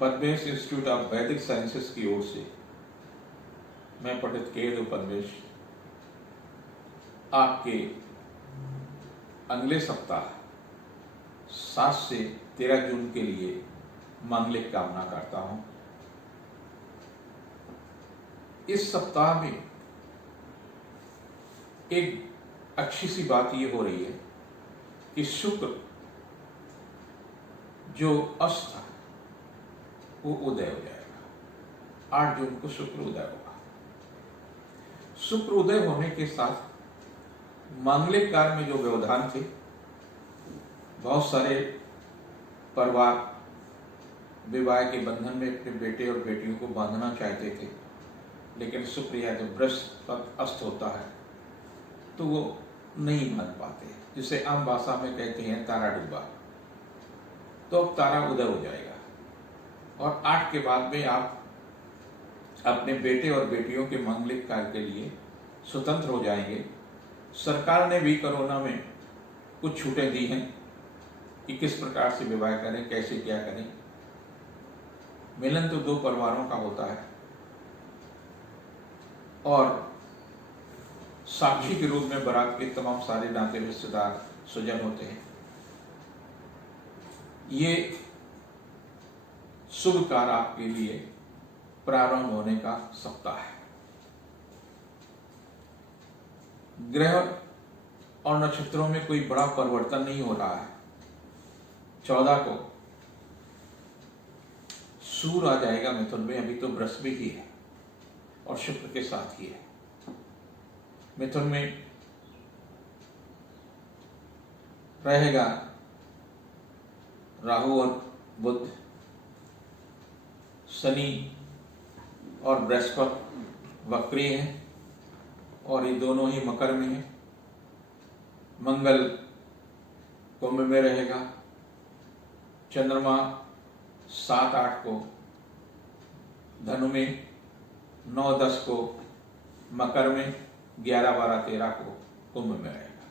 Padmesh institute of वैदिक sciences की ओर से मैं पंडित के पद्मेश आपके अगले सप्ताह 7 से 13 जून के लिए मांगलिक कामना करता हूं। इस सप्ताह में एक अच्छी सी बात ये हो रही है कि शुक्र जो अस्त था वो उदय हो जाएगा। 8 जून को शुक्र उदय होगा। शुक्र उदय होने के साथ मांगलिक कार्य में जो व्यवधान थे, बहुत सारे परिवार विवाह के बंधन में अपने बेटे और बेटियों को बांधना चाहते थे, लेकिन शुक्र या जब बृहस्पति अस्त होता है तो वो नहीं बांध पाते, जिसे आम भाषा में कहते हैं तारा डूबा। तो अब तारा उदय हो जाएगा और 8 के बाद में आप अपने बेटे और बेटियों के मांगलिक कार्य के लिए स्वतंत्र हो जाएंगे। सरकार ने भी कोरोना में कुछ छूटें दी हैं कि किस प्रकार से विवाह करें, कैसे क्या करें। मिलन तो 2 परिवारों का होता है और साक्षी के रूप में बारात के तमाम सारे नाते रिश्तेदार सुजन होते हैं। ये शुभ कार्य आपके लिए प्रारंभ होने का सप्ताह है। ग्रह और नक्षत्रों में कोई बड़ा परिवर्तन नहीं हो रहा है। 14 को सूर्य आ जाएगा मिथुन में, अभी तो बृहस्पति ही है और शुक्र के साथ ही है। मिथुन में रहेगा राहु और बुध, शनि और बृहस्पति वक्री हैं और ये दोनों ही मकर में हैं। मंगल कुंभ में रहेगा। चंद्रमा 7-8 को धनु में, 9-10 को मकर में, 11-12-13 को कुंभ में रहेगा।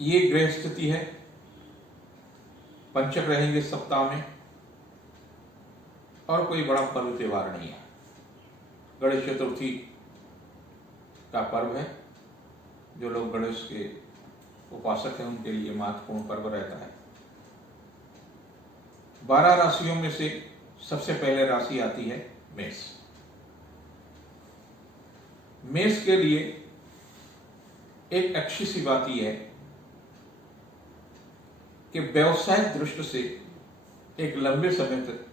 ये ग्रह स्थिति है। पंचक रहेंगे सप्ताह में और कोई बड़ा पर्व त्योहार नहीं है। गणेश चतुर्थी का पर्व है। जो लोग गणेश के उपासक हैं उनके लिए महत्वपूर्ण पर्व रहता है। 12 राशियों में से सबसे पहले राशि आती है मेष। मेष के लिए एक अच्छी सी बात यह है कि व्यवसायिक दृष्टि से एक लंबे समय तक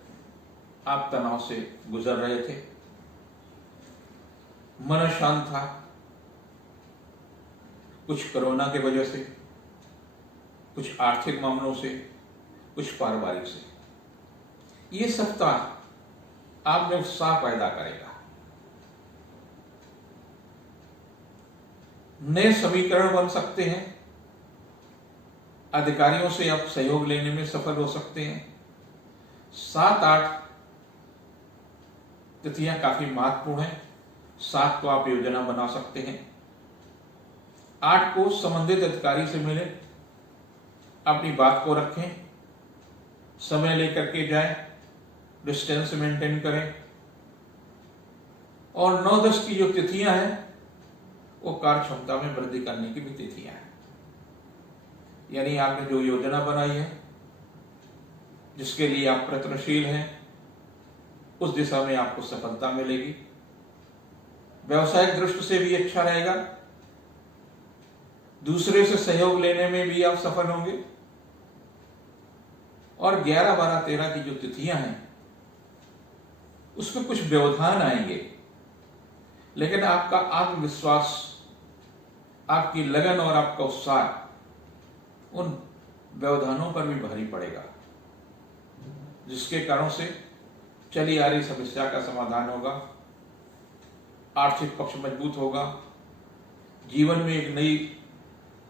आप तनाव से गुजर रहे थे। मन शांत था, कुछ कोरोना की वजह से, कुछ आर्थिक मामलों से, कुछ पारिवारिक से। ये सप्ताह आप में उत्साह पैदा करेगा। नए समीकरण बन सकते हैं। अधिकारियों से आप सहयोग लेने में सफल हो सकते हैं। 7-8 तिथियां काफी महत्वपूर्ण हैं। 7 को आप योजना बना सकते हैं। 8 को संबंधित अधिकारी से मिले, अपनी बात को रखें, समय लेकर के जाएं, डिस्टेंस मेंटेन करें। और 9-10 की जो तिथियां हैं वो कार्य क्षमता में वृद्धि करने की भी तिथियां हैं। यानी आपने जो योजना बनाई है, जिसके लिए आप प्रयत्नशील हैं, उस दिशा में आपको सफलता मिलेगी। व्यवसायिक दृष्टि से भी अच्छा रहेगा। दूसरे से सहयोग लेने में भी आप सफल होंगे। और 11-12-13 की जो तिथियां हैं उसमें कुछ व्यवधान आएंगे, लेकिन आपका आत्मविश्वास, आपकी लगन और आपका उत्साह उन व्यवधानों पर भी भारी पड़ेगा, जिसके कारण से चली आ रही समस्या का समाधान होगा। आर्थिक पक्ष मजबूत होगा। जीवन में एक नई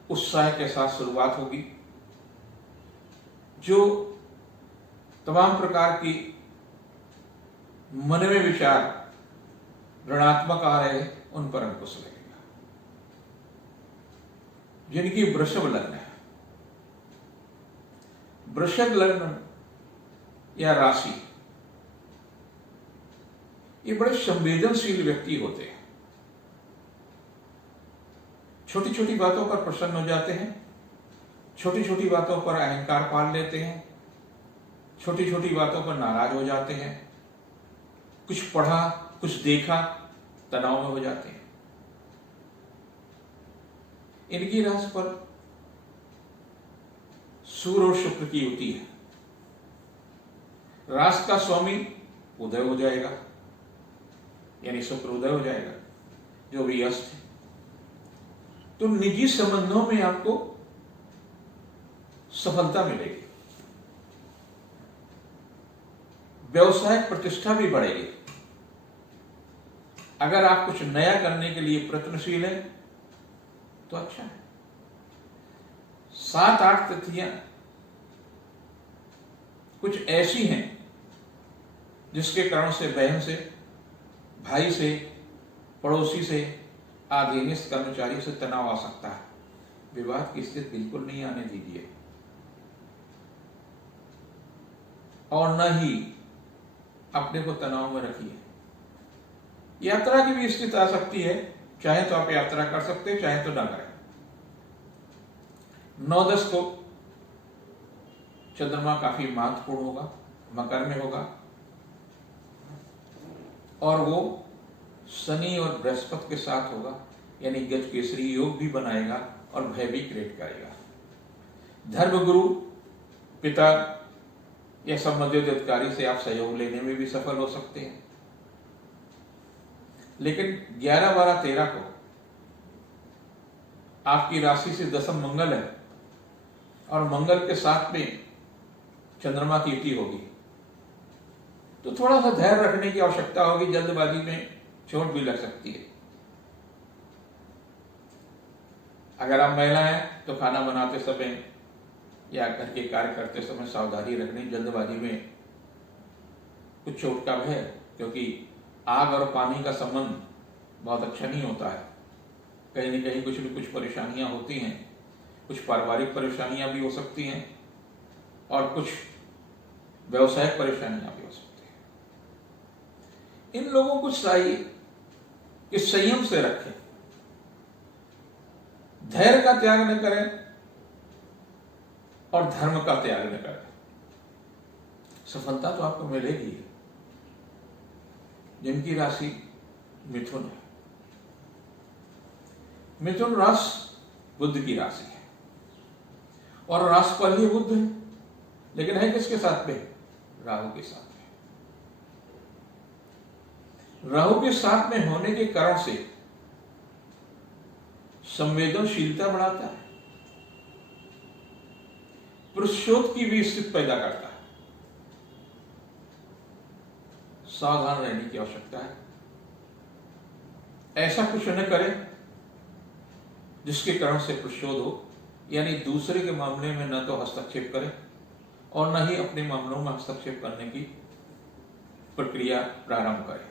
उत्साह के साथ शुरुआत होगी। जो तमाम प्रकार की मन में विचार ऋणात्मक आ रहे हैं उन पर अंकुश लगेगा। जिनकी वृषभ लग्न है, वृषभ लग्न या राशि, ये बड़े संवेदनशील व्यक्ति होते हैं। छोटी छोटी बातों पर प्रसन्न हो जाते हैं, छोटी छोटी बातों पर अहंकार पाल लेते हैं, छोटी छोटी बातों पर नाराज हो जाते हैं, कुछ पढ़ा कुछ देखा तनाव में हो जाते हैं। इनकी राशि पर सूर्य और शुक्र की युति है। राशि का स्वामी उदय हो जाएगा, यानी शुक्र उदय हो जाएगा, जो भी अस्त है। तो निजी संबंधों में आपको सफलता मिलेगी, व्यवसायिक प्रतिष्ठा भी बढ़ेगी। अगर आप कुछ नया करने के लिए प्रयत्नशील हैं तो अच्छा है। 7-8 तिथियां कुछ ऐसी हैं जिसके कारण से बहन से, भाई से, पड़ोसी से, अधीनस्थ कर्मचारी से तनाव आ सकता है। विवाद की स्थिति बिल्कुल नहीं आने दीजिए, और न ही अपने को तनाव में रखिए। यात्रा की भी स्थिति आ सकती है, चाहे तो आप यात्रा कर सकते हैं, चाहे तो ना करें। 9-10 को चंद्रमा काफी महत्वपूर्ण होगा, मकर में होगा, और वो शनि और बृहस्पति के साथ होगा, यानी गज केसरी योग भी बनाएगा और भय भी क्रिएट करेगा। धर्मगुरु, पिता या संबंधित अधिकारी से आप सहयोग लेने में भी सफल हो सकते हैं। लेकिन 11, 12, 13 को आपकी राशि से दशम मंगल है, और मंगल के साथ में चंद्रमा की युति होगी, तो थोड़ा सा धैर्य रखने की आवश्यकता होगी। जल्दबाजी में चोट भी लग सकती है। अगर आप महिला हैं तो खाना बनाते समय या घर के कार्य करते समय सावधानी रखनी, जल्दबाजी में कुछ चोट का भय, क्योंकि आग और पानी का संबंध बहुत अच्छा नहीं होता है। कहीं न कहीं कुछ न कुछ परेशानियां होती हैं, कुछ पारिवारिक परेशानियां भी हो सकती हैं, और कुछ व्यवसायिक परेशानियां भी हो सकती हैं। इन लोगों को चाहिए कि संयम से रखें, धैर्य का त्याग न करें और धर्म का त्याग न करें। सफलता तो आपको मिलेगी। जिनकी राशि मिथुन है, मिथुन राशि बुध की राशि है, और राशिफल ही बुध है, लेकिन है किसके साथ में? राहु के साथ में। राहु के साथ में होने के कारण से संवेदनशीलता बढ़ाता है, पुरुषोत्त की भी स्थिति पैदा करता है। सावधान रहने की आवश्यकता है। ऐसा कुछ न करें जिसके कारण से प्रशोध हो, यानी दूसरे के मामले में न तो हस्तक्षेप करें और न ही अपने मामलों में हस्तक्षेप करने की प्रक्रिया प्रारंभ करें।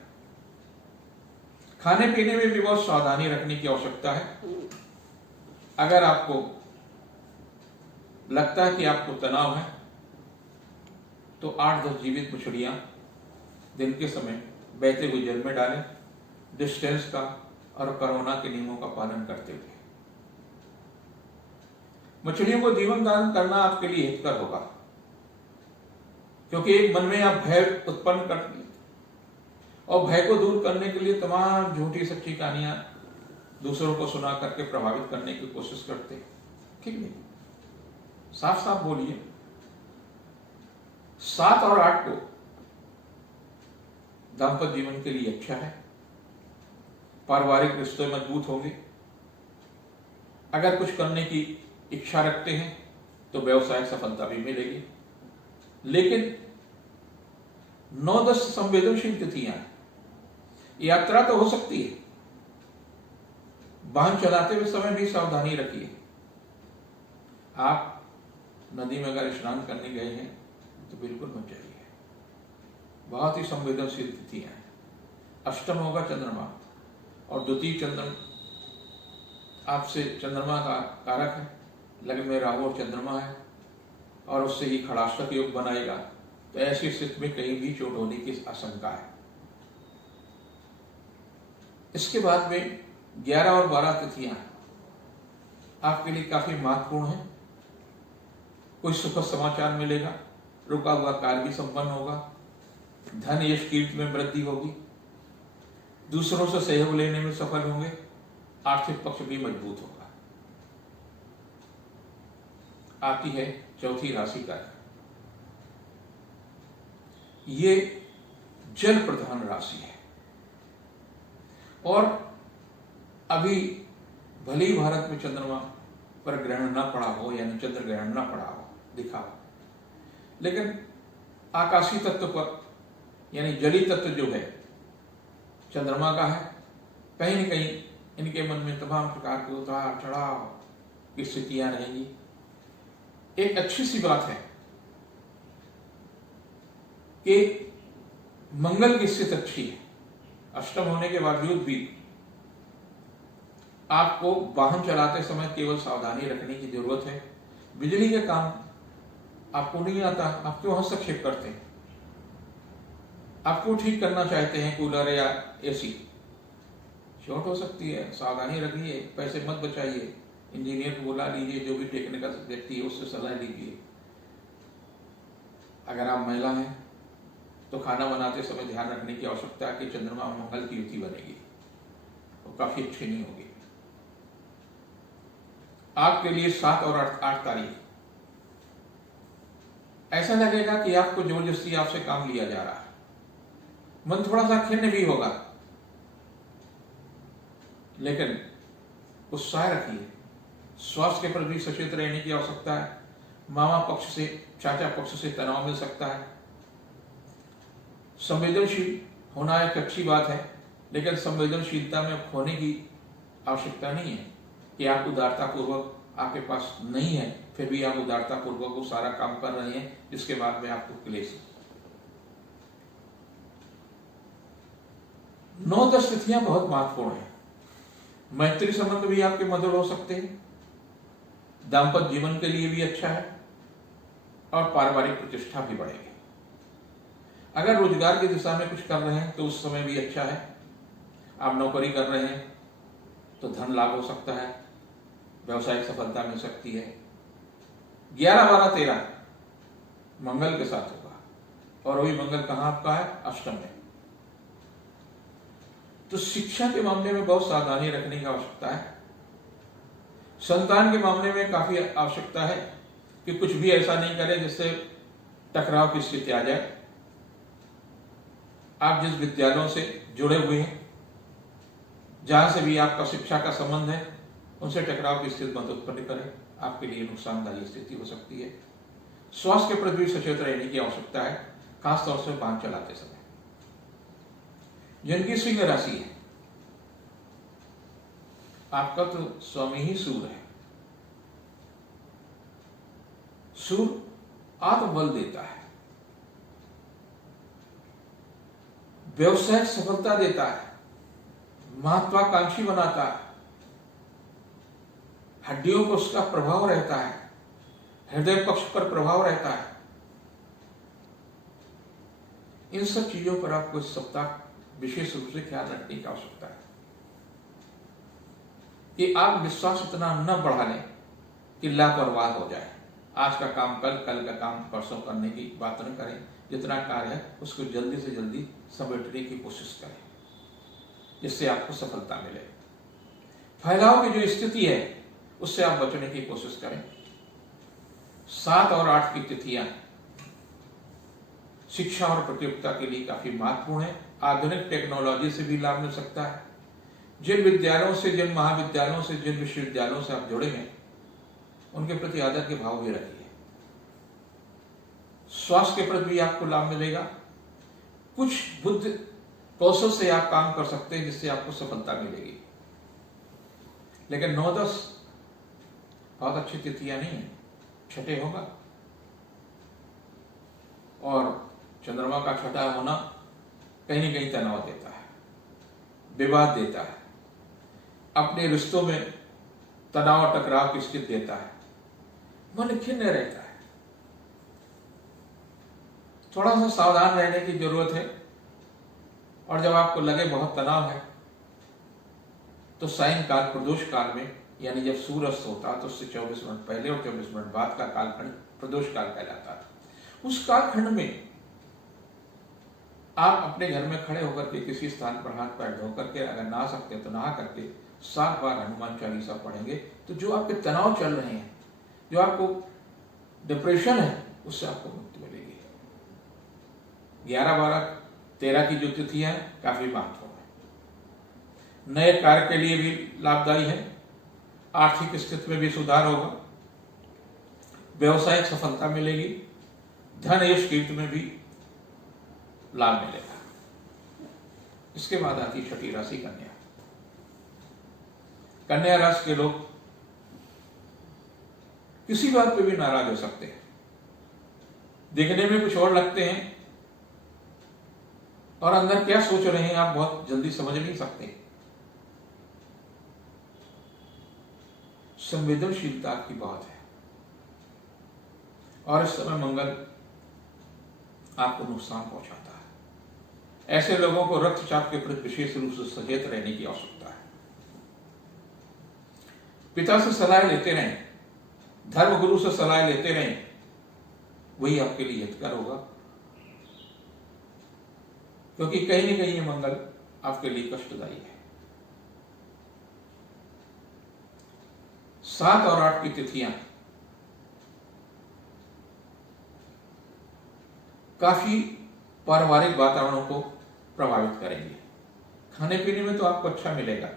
खाने पीने में भी बहुत सावधानी रखने की आवश्यकता है। अगर आपको लगता है कि आपको तनाव है तो 8-10 जीवित मछलियां दिन के समय बहते हुए जल में डालें, डिस्टेंस का और कोरोना के नियमों का पालन करते हुए। मछलियों को जीवन दान करना आपके लिए हितकर होगा, क्योंकि एक मन में आप भय उत्पन्न करते हैं, और भय को दूर करने के लिए तमाम झूठी सच्ची कहानियां दूसरों को सुना करके प्रभावित करने की कोशिश करते हैं। ठीक नहीं, साफ साफ बोलिए। 7 और 8 को दांपत्य जीवन के लिए अच्छा है, पारिवारिक रिश्ते मजबूत होंगे। अगर कुछ करने की इच्छा रखते हैं तो व्यवसायिक सफलता भी मिलेगी। लेकिन 9-10 संवेदनशील तिथियां हैं, यात्रा तो हो सकती है। वाहन चलाते हुए समय भी सावधानी रखिए। आप नदी में अगर स्नान करने गए हैं तो बिल्कुल मत जाइए। बहुत ही संवेदनशील तिथियां हैं। अष्टम होगा चंद्रमा, और द्वितीय चंद्रमा आपसे चंद्रमा का कारक है, लग्न में राहु और चंद्रमा है, और उससे ही खड़ाष्टक योग बनाएगा। तो ऐसी स्थिति में कहीं भी चोट होने की आशंका है। इसके बाद में 11 और 12 तिथियां आपके लिए काफी महत्वपूर्ण है। कोई सुखद समाचार मिलेगा, रुका हुआ कार्य भी संपन्न होगा, धन यश कीर्ति में वृद्धि होगी, दूसरों से सहयोग लेने में सफल होंगे, आर्थिक पक्ष भी मजबूत होगा। आती है चौथी राशि का, ये जल प्रधान राशि है और अभी भले ही भारत में चंद्रमा पर ग्रहण न पड़ा हो, यानी चंद्र ग्रहण न पड़ा हो, दिखा हो, लेकिन आकाशीय तत्व पर यानी जली तत्व जो है चंद्रमा का है, कहीं न कहीं इनके मन में तमाम प्रकार के उतार चढ़ाव की स्थितियां रहेंगी। एक अच्छी सी बात है कि मंगल की स्थिति अच्छी है, अष्टम होने के बावजूद भी आपको वाहन चलाते समय केवल सावधानी रखने की जरूरत है। बिजली के काम आपको नहीं आता, आप क्यों हस्तक्षेप करते हैं? आप क्यों ठीक करना चाहते हैं कूलर या एसी? शॉर्ट हो सकती है, सावधानी रखिए, पैसे मत बचाइए, इंजीनियर को बुला लीजिए, जो भी टेक्निकल व्यक्ति है उससे सलाह लीजिए। अगर आप महिला हैं तो खाना बनाते समय ध्यान रखने की आवश्यकता है कि चंद्रमा और मंगल की युति बनेगी, वो काफी अच्छी नहीं होगी। आपके लिए 7 और 8 तारीख ऐसा लगेगा कि आपको जबरदस्ती आपसे काम लिया जा रहा है, मन थोड़ा सा खिन्न भी होगा, लेकिन उत्साह रखिए। स्वास्थ्य के प्रति सचेत रहने की आवश्यकता है। मामा पक्ष से, चाचा पक्ष से तनाव मिल सकता है। संवेदनशील होना एक अच्छी बात है, लेकिन संवेदनशीलता में खोने की आवश्यकता नहीं है कि आप उदारता पूर्वक, आपके पास नहीं है फिर भी आप उदारता पूर्वक वो सारा काम कर रहे हैं जिसके बाद में आपको क्लेश। 9-10 तिथियां बहुत महत्वपूर्ण है। मैत्री संबंध भी आपके मधुर हो सकते हैं, दाम्पत्य जीवन के लिए भी अच्छा है और पारिवारिक प्रतिष्ठा भी बढ़ेगी। अगर रोजगार की दिशा में कुछ कर रहे हैं तो उस समय भी अच्छा है। आप नौकरी कर रहे हैं तो धन लाभ हो सकता है, व्यवसायिक सफलता मिल सकती है। 11, 12, 13 मंगल के साथ होगा और वही मंगल कहां आपका है? अष्टम में। तो शिक्षा के मामले में बहुत सावधानी रखने की आवश्यकता है। संतान के मामले में काफी आवश्यकता है कि कुछ भी ऐसा नहीं करे जिससे टकराव की स्थिति आ जाए। आप जिस विद्यालयों से जुड़े हुए हैं, जहां से भी आपका शिक्षा का संबंध है, उनसे टकराव की स्थिति मत उत्पन्न करें, आपके लिए नुकसानदायी स्थिति हो सकती है। स्वास्थ्य के प्रति सचेत रहने की आवश्यकता है, खासतौर से वाहन चलाते समय। जिनकी सिंह राशि है, आपका तो स्वामी ही सूर्य है। सूर्य आत्मबल देता है, व्यवसायिक सफलता देता है, महत्वाकांक्षी बनाता है, हड्डियों पर उसका प्रभाव रहता है, हृदय पक्ष पर प्रभाव रहता है। इन सब चीजों पर आपको इस सप्ताह विशेष रूप से ख्याल रखने की आवश्यकता है कि आप विश्वास इतना न बढ़ा लें कि लापरवाह हो जाए। आज का काम कल, कल का काम परसों करने की बात न करें। जितना कार्य है उसको जल्दी से जल्दी समेटने की कोशिश करें, जिससे आपको सफलता मिले। फैलाव की जो स्थिति है उससे आप बचने की कोशिश करें। 7 और 8 की तिथियां शिक्षा और प्रतियोगिता के लिए काफी महत्वपूर्ण है। आधुनिक टेक्नोलॉजी से भी लाभ मिल सकता है। जिन विद्यालयों से, जिन महाविद्यालयों से, जिन विश्वविद्यालयों से आप जुड़े हैं, उनके प्रति आदर के भाव भी रखिए। स्वास्थ्य के प्रति भी आपको लाभ मिलेगा। कुछ बुद्धि कौशल से आप काम कर सकते हैं जिससे आपको सफलता मिलेगी। लेकिन 9-10 बहुत अच्छी तिथियां नहीं है। छठे होगा और चंद्रमा का छठा होना कहीं न कहीं तनाव देता है, विवाद देता है, अपने रिश्तों में तनाव और टकराव की स्थिति देता है, मन खिन्न रहता है। थोड़ा सा सावधान रहने की जरूरत है। और जब आपको लगे बहुत तनाव है तो सायंकाल प्रदोष काल में, यानी जब सूर्य अस्त होता है तो उससे 24 मिनट पहले और 24 मिनट बाद का कालखंड प्रदोष काल कहलाता है। उस कालखंड में आप अपने घर में खड़े होकर के किसी स्थान पर हाथ पैर धो करके, अगर नहा सकते हैं तो नहा करके 7 बार हनुमान चालीसा पढ़ेंगे तो जो आपके तनाव चल रहे हैं, जो आपको डिप्रेशन है, उससे आपको मुक्ति मिलेगी। 11, 12, 13 की जो तिथियां काफी महत्वपूर्ण है। नए कार्य के लिए भी लाभदायी है। आर्थिक स्थिति में भी सुधार होगा, व्यवसायिक सफलता मिलेगी, धन यश कीर्ति में भी लाभ मिलेगा। इसके बाद आती छठी राशि कन्या। कन्या राशि के लोग किसी बात पे भी नाराज हो सकते हैं, देखने में कुछ और लगते हैं और अंदर क्या सोच रहे हैं आप बहुत जल्दी समझ नहीं सकते। संवेदनशीलता की बात है और इस समय मंगल आपको नुकसान पहुंचाता है। ऐसे लोगों को रक्तचाप के प्रति विशेष रूप से सचेत रहने की आवश्यकता है। पिता से सलाह लेते रहें, धर्म गुरु से सलाह लेते रहें, वही आपके लिए हितकर होगा, क्योंकि कहीं न कहीं ये मंगल आपके लिए कष्टदायी है। 7 और 8 की तिथियां काफी पारिवारिक वातावरण को प्रभावित करेंगे। खाने पीने में तो आपको अच्छा मिलेगा,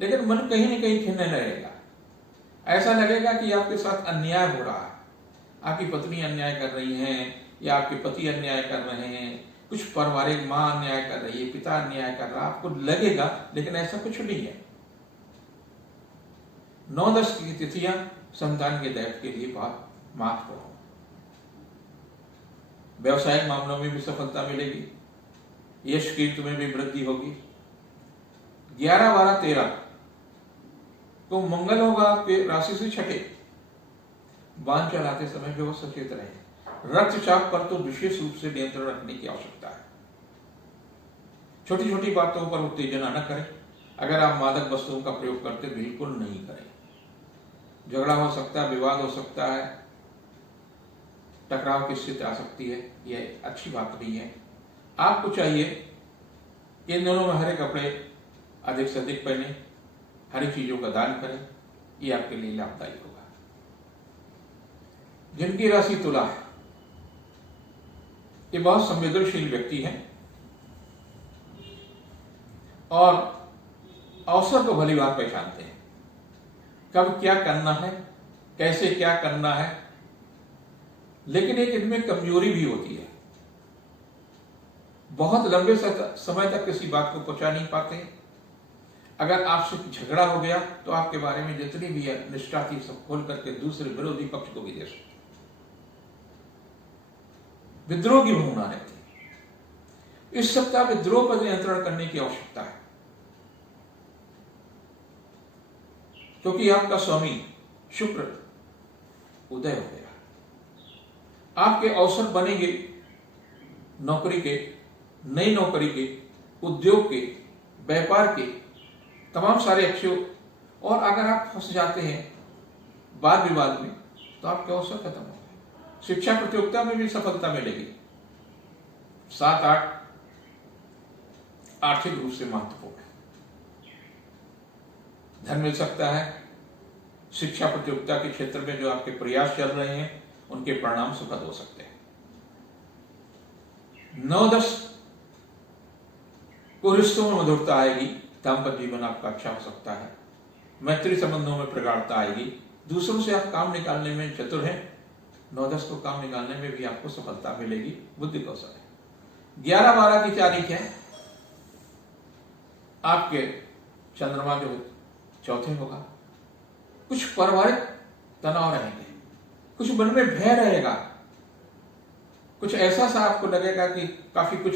लेकिन मन कहीं न कहीं खिन्न रहेगा। ऐसा लगेगा कि आपके साथ अन्याय हो रहा है, आपकी पत्नी अन्याय कर रही है या आपके पति अन्याय कर रहे हैं, कुछ पारिवारिक मां अन्याय कर रही है, पिता अन्याय कर रहा है, आपको लगेगा, लेकिन ऐसा कुछ नहीं है। 9-10 की तिथियां संतान के दैव के लिए बहुत महत्वपूर्ण हो। व्यवसायिक मामलों में भी सफलता मिलेगी, यश कीर्ति में भी वृद्धि होगी। 11, 12, 13 तो मंगल होगा आपके राशि से छठे। वाहन चलाते समय भी वो सचेत रहे। रक्तचाप पर तो विशेष रूप से नियंत्रण रखने की आवश्यकता है। छोटी छोटी बातों पर उत्तेजना न करें। अगर आप मादक वस्तुओं का प्रयोग करते बिल्कुल नहीं करें। झगड़ा हो सकता है, विवाद हो सकता है, टकराव की स्थिति आ सकती है, यह अच्छी बात नहीं है। आपको चाहिए कि इन दोनों में हरे कपड़े अधिक से अधिक पहने, हरी चीजों का दान करें, ये आपके लिए लाभदायी होगा। जिनकी राशि तुला है, ये बहुत संवेदनशील व्यक्ति हैं और अवसर को भली बात पहचानते हैं। कब क्या करना है, कैसे क्या करना है, लेकिन एक इनमें कमजोरी भी होती है। बहुत लंबे समय तक किसी बात को पहुंचा नहीं पाते। अगर आपसे झगड़ा हो गया तो आपके बारे में जितनी भी निष्ठा थी सब खोल करके दूसरे विरोधी पक्ष को भी दे सकते। विद्रोह की भावना रहती। इस सप्ताह विद्रोह पर नियंत्रण करने की आवश्यकता है, क्योंकि आपका स्वामी शुक्र उदय हो गया। आपके अवसर बनेंगे नौकरी के, नई नौकरी के, उद्योग के, व्यापार के, तमाम सारे अच्छे। और अगर आप फंस जाते हैं वाद विवाद में तो आपके अवसर खत्म हो गए। शिक्षा प्रतियोगिता में भी सफलता मिलेगी। 7, 8 आर्थिक रूप से महत्वपूर्ण है। धन मिल सकता है। शिक्षा प्रतियोगिता के क्षेत्र में जो आपके प्रयास चल रहे हैं उनके परिणाम सुखद हो सकते हैं। 9-10 को रिश्तों में मधुरता आएगी। दाम्पत्य जीवन आपका अच्छा हो सकता है। मैत्री संबंधों में प्रगाढ़ता आएगी। दूसरों से आप काम निकालने में चतुर हैं। 9-10 को काम निकालने में भी आपको सफलता मिलेगी। बुद्धि कौशल है। 11-12 की तारीख है। आपके चंद्रमा जो चौथे होगा। कुछ पारिवारिक तनाव रहेंगे, कुछ मन में भय रहेगा, कुछ ऐसा सा आपको लगेगा कि काफी कुछ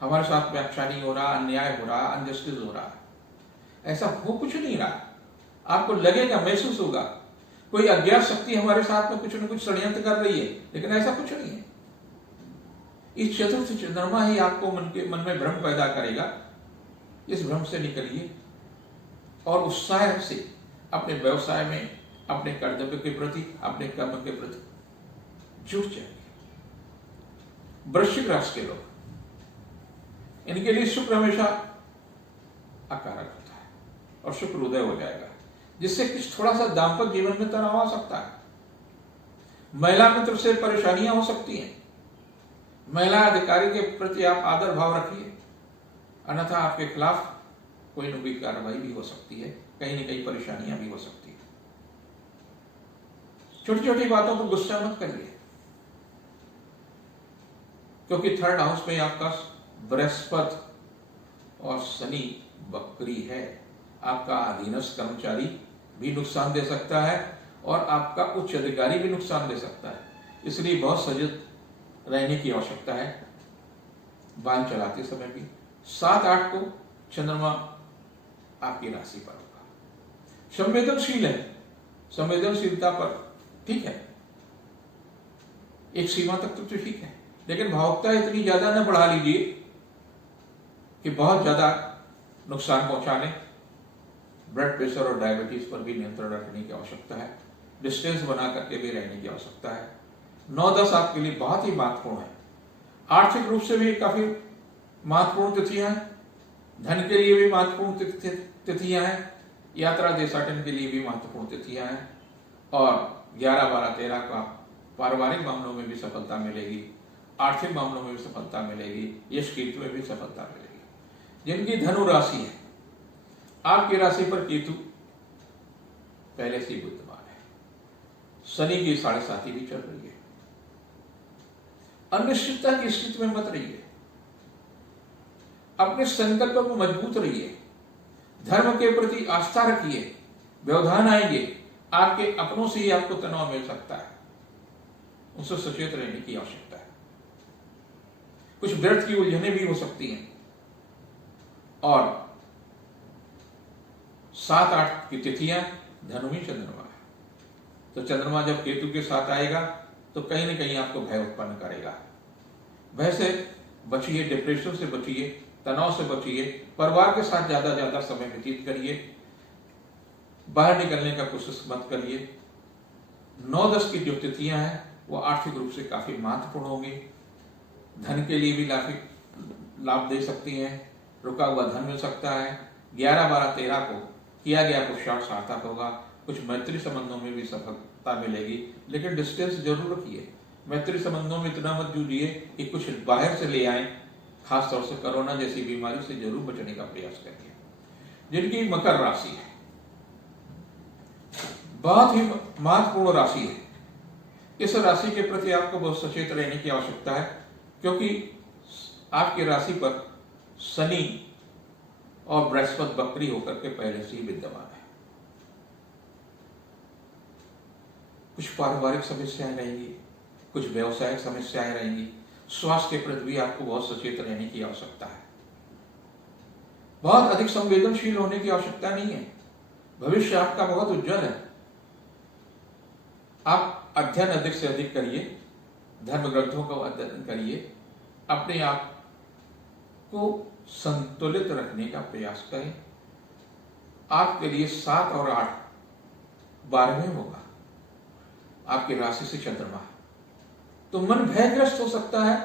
हमारे साथ में अच्छा नहीं हो रहा, अन्याय हो रहा, अनजस्टिस हो रहा। ऐसा हो कुछ नहीं रहा। आपको लगेगा, महसूस होगा कोई अज्ञात शक्ति हमारे साथ में कुछ न कुछ षड्यंत्र कर रही है, लेकिन ऐसा कुछ नहीं है। इस चतुर्थ चंद्रमा ही आपको मन में भ्रम पैदा करेगा। इस भ्रम से निकलिए और उत्साह से अपने व्यवसाय में, अपने कर्तव्य के प्रति, अपने कर्म के प्रति जुट जाएंगे। वृश्चिक राशि के लोग, इनके लिए शुक्र हमेशा अकारक होता है और शुक्र उदय हो जाएगा, जिससे कुछ थोड़ा सा दाम्पत्य जीवन में तनाव आ सकता है। महिला मित्र से परेशानियां हो सकती हैं। महिला अधिकारी के प्रति आप आदर भाव रखिए, अन्यथा आपके खिलाफ कोई न कोई कार्रवाई भी हो सकती है, कहीं न कहीं परेशानियां भी हो सकती है। छोटी छोटी बातों को गुस्सा मत करिए, क्योंकि थर्ड हाउस में आपका बृहस्पति और शनि वक्री है। आपका अधीनस्थ कर्मचारी भी नुकसान दे सकता है और आपका उच्च अधिकारी भी नुकसान दे सकता है, इसलिए बहुत सजग रहने की आवश्यकता है। वाहन चलाते समय भी 7-8 को चंद्रमा आपकी राशि पर होगा। संवेदनशील है, संवेदनशीलता पर ठीक है, एक सीमा तक तो ठीक है, लेकिन भावुकता इतनी ज्यादा न बढ़ा लीजिए कि बहुत ज्यादा नुकसान पहुंचा लें। ब्लड प्रेशर और डायबिटीज पर भी नियंत्रण रखने की आवश्यकता है। डिस्टेंस बना करके भी रहने की आवश्यकता है। 9-10 आपके लिए बहुत ही महत्वपूर्ण है। आर्थिक रूप से भी काफी महत्वपूर्ण तिथियां हैं, धन के लिए भी महत्वपूर्ण तिथियां हैं, यात्रा देशाटन के लिए भी महत्वपूर्ण तिथियां हैं, और 11, 12, 13 का पारिवारिक मामलों में भी सफलता मिलेगी, आर्थिक मामलों में भी सफलता मिलेगी, यश कीर्ति में भी सफलता मिलेगी। जिनकी धनु राशि है, आपकी राशि पर केतु पहले से ही विद्यमान है, शनि की 7.5 भी चल रही है। अनिश्चितता की स्थिति में मत रहिए, अपने संकल्प को मजबूत रहिए, धर्म के प्रति आस्था रखिए। व्यवधान आएंगे, आपके अपनों से ही आपको तनाव मिल सकता है, उससे सचेत रहने की आवश्यकता है। कुछ व्यर्थ की उलझनें भी हो सकती हैं। और 7-8 की तिथियां धनु में चंद्रमा है, तो चंद्रमा जब केतु के साथ आएगा तो कहीं ना कहीं आपको भय उत्पन्न करेगा। भय से बचिए, डिप्रेशन से बचिए, तनाव से बचिए, परिवार के साथ ज्यादा समय व्यतीत करिए, बाहर निकलने का कोशिश मत करिए। 9-10 की जो तिथियां हैं वो आर्थिक रूप से काफी महत्वपूर्ण होंगी, धन के लिए भी लाभ दे सकती हैं, रुका हुआ धन मिल सकता है। 11, 12, 13 को किया गया पुरुषार्थ सार्थक होगा। कुछ मैत्री संबंधों में भी सफलता मिलेगी, लेकिन डिस्टेंस जरूर रखिए। मैत्री संबंधों में इतना मत जूझिए कि कुछ बाहर से ले आए, खासतौर से कोरोना जैसी बीमारी से जरूर बचने का प्रयास करिए। जिनकी मकर राशि है, बहुत ही महत्वपूर्ण राशि है। इस राशि के प्रति आपको बहुत सचेत रहने की आवश्यकता है, क्योंकि आपकी राशि पर शनि और बृहस्पति वक्री होकर के पहले से ही विद्यमान है। कुछ पारिवारिक समस्याएं रहेंगी, कुछ व्यवसायिक समस्याएं रहेंगी। स्वास्थ्य के प्रति भी आपको बहुत सचेत रहने की आवश्यकता है। बहुत अधिक संवेदनशील होने की आवश्यकता नहीं है। भविष्य आपका बहुत उज्जवल है। आप अध्ययन अधिक से अधिक करिए, धर्म ग्रंथों का अध्ययन करिए, अपने आप को संतुलित रखने का प्रयास करें। आपके लिए 7 और 8 12वें होगा, आपकी राशि से चंद्रमा, तो मन भयग्रस्त हो सकता है।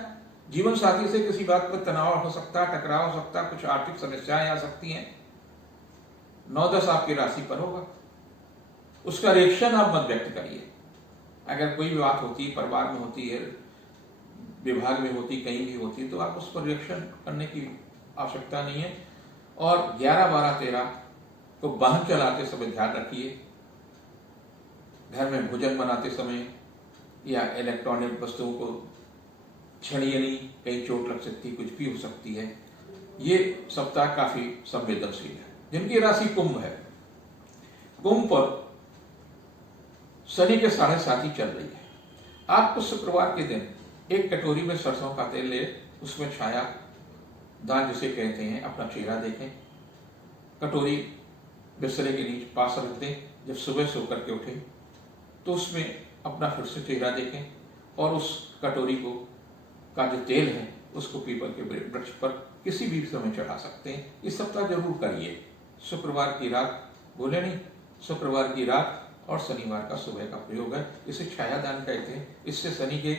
जीवन साथी से किसी बात पर तनाव हो सकता है, टकराव हो सकता है, कुछ आर्थिक समस्याएं आ सकती हैं। 9-10 आपकी राशि पर होगा, उसका रिएक्शन आप मत व्यक्त करिए। अगर कोई भी बात होती है, परिवार में होती है, विभाग में होती, कहीं भी होती, तो आप उस पर रिएक्शन करने की आवश्यकता नहीं है। और 11, 12, 13 को वाहन चलाते समय ध्यान रखिए। घर में भोजन बनाते समय या इलेक्ट्रॉनिक वस्तुओं को छड़िए नहीं, कहीं चोट लग सकती, कुछ भी हो सकती है। ये सप्ताह काफी संवेदनशील है। जिनकी राशि कुंभ है, कुंभ पर शनि के 7.5 चल रही है। आपको शुक्रवार के दिन एक कटोरी में सरसों का तेल ले, उसमें छाया दान जिसे कहते हैं, अपना चेहरा देखें। कटोरी बिस्तरे के नीचे पास रख दें। जब सुबह सो करके उठें तो उसमें अपना फिर से चेहरा देखें और उस कटोरी को का जो तेल है उसको पीपल के वृक्ष पर किसी भी समय चढ़ा सकते हैं। इस सप्ताह जरूर करिए। शुक्रवार की रात, भूले नहीं, शुक्रवार की रात और शनिवार का सुबह का प्रयोग है। इसे छायादान कहते हैं। इससे शनि के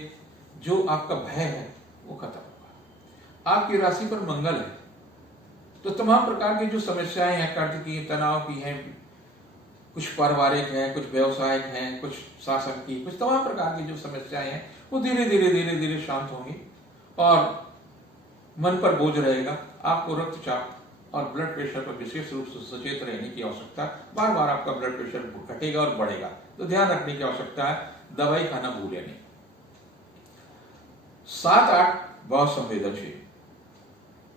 जो आपका भय है वो खत्म होगा। आपकी राशि पर मंगल है तो तमाम प्रकार की जो समस्याएं हैं, कर्ज की, तनाव की हैं, कुछ पारिवारिक हैं, कुछ व्यवसायिक हैं, कुछ शासन की, कुछ तमाम प्रकार की जो समस्याएं हैं वो धीरे धीरे शांत होंगी और मन पर बोझ रहेगा। आपको रक्तचाप और ब्लड प्रेशर पर विशेष रूप से सचेत रहने की आवश्यकता है। बार बार आपका ब्लड प्रेशर घटेगा और बढ़ेगा, तो ध्यान रखने की आवश्यकता है। दवाई खाना भूले नहीं। 7-8 बहुत संवेदनशील,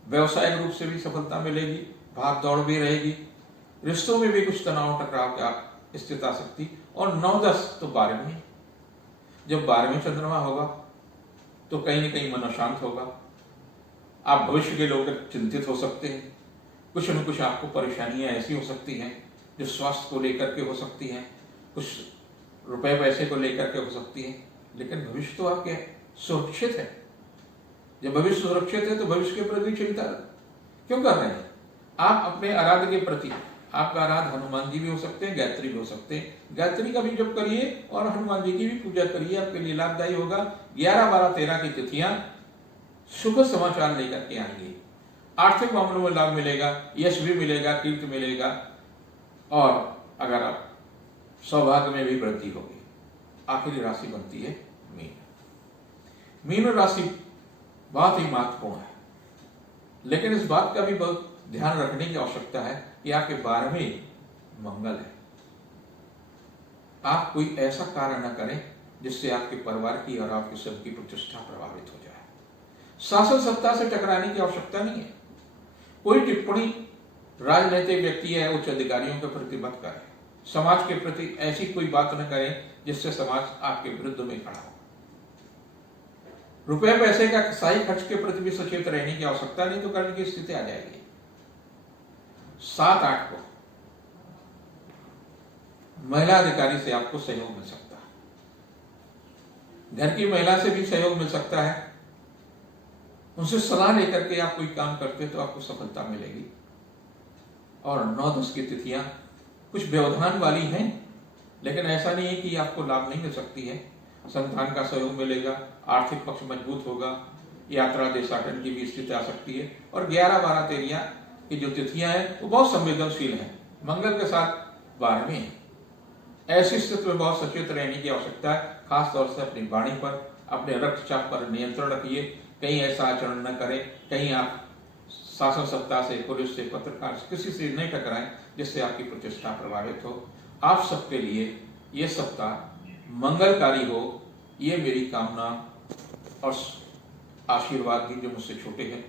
व्यवसायिक रूप से भी सफलता मिलेगी, भाग दौड़ भी रहेगी, रिश्तों में भी कुछ तनाव टकराव की आप स्थिति आ सकती। और 9-10 तो 12वें, जब 12वें चंद्रमा होगा तो कहीं न कहीं मन अशांत होगा। आप भविष्य के लेकर चिंतित हो सकते हैं। कुछ न कुछ आपको परेशानियां ऐसी हो सकती हैं जो स्वास्थ्य को लेकर के हो सकती हैं, कुछ रुपए पैसे को लेकर के हो सकती हैं, लेकिन भविष्य तो आपके सुरक्षित है। जब भविष्य सुरक्षित है तो भविष्य के प्रति चिंता क्यों कर रहे हैं? आप अपने आराध्य के प्रति, आपका आराध्य हनुमान जी भी हो सकते हैं, गायत्री भी हो सकते हैं। गायत्री का भी जप करिए और हनुमान जी की भी पूजा करिए, आपके लिए लाभदायी होगा। 11, 12, 13 की तिथियां शुभ समाचार लेकर के आएंगे। आर्थिक मामलों में लाभ मिलेगा, यश भी मिलेगा, कीर्ति मिलेगा और अगर आप सौभाग्य में भी वृद्धि होगी। आखिरी राशि बनती है मीन। मीन राशि बहुत ही महत्वपूर्ण है, लेकिन इस बात का भी बहुत ध्यान रखने की आवश्यकता है कि आपके 12वें मंगल है। आप कोई ऐसा कार्य न करें जिससे आपके परिवार की और आपके सब की प्रतिष्ठा प्रभावित हो जाए। शासन सत्ता से टकराने की आवश्यकता नहीं है। कोई टिप्पणी राजनीतिक व्यक्ति है, उच्च अधिकारियों के प्रति मत करें। समाज के प्रति ऐसी कोई बात न करें जिससे समाज आपके विरुद्ध में खड़ा हो। रुपए पैसे का सही खर्च के प्रति भी सचेत रहने की आवश्यकता, नहीं तो कर्ज की स्थिति आ जाएगी। 7-8 को महिला अधिकारी से आपको सहयोग मिल सकता है, घर की महिला से भी सहयोग मिल सकता है। उनसे सलाह लेकर के आप कोई काम करते तो आपको सफलता मिलेगी। और 9-10 की तिथियां कुछ व्यवधान वाली हैं, लेकिन ऐसा नहीं है कि आपको लाभ नहीं मिल सकती है। संतान का सहयोग मिलेगा, आर्थिक पक्ष मजबूत होगा, यात्रा देशाटन की भी स्थिति आ सकती है। और 11, 12, 13 की जो तिथियां हैं वो बहुत संवेदनशील हैं, मंगल के साथ 12वें हैं। ऐसी स्थिति में बहुत सचेत रहने की आवश्यकता है। खास तौर से अपनी वाणी पर, अपने रक्तचाप पर नियंत्रण रखिए। कहीं ऐसा आचरण न करें, कहीं आप शासन सत्ता से, पुलिस से, पत्रकार से, किसी से नहीं टकराएं जिससे आपकी प्रतिष्ठा प्रभावित हो। आप सबके लिए ये सप्ताह मंगलकारी हो, ये मेरी कामना और आशीर्वाद भी जो मुझसे छोटे हैं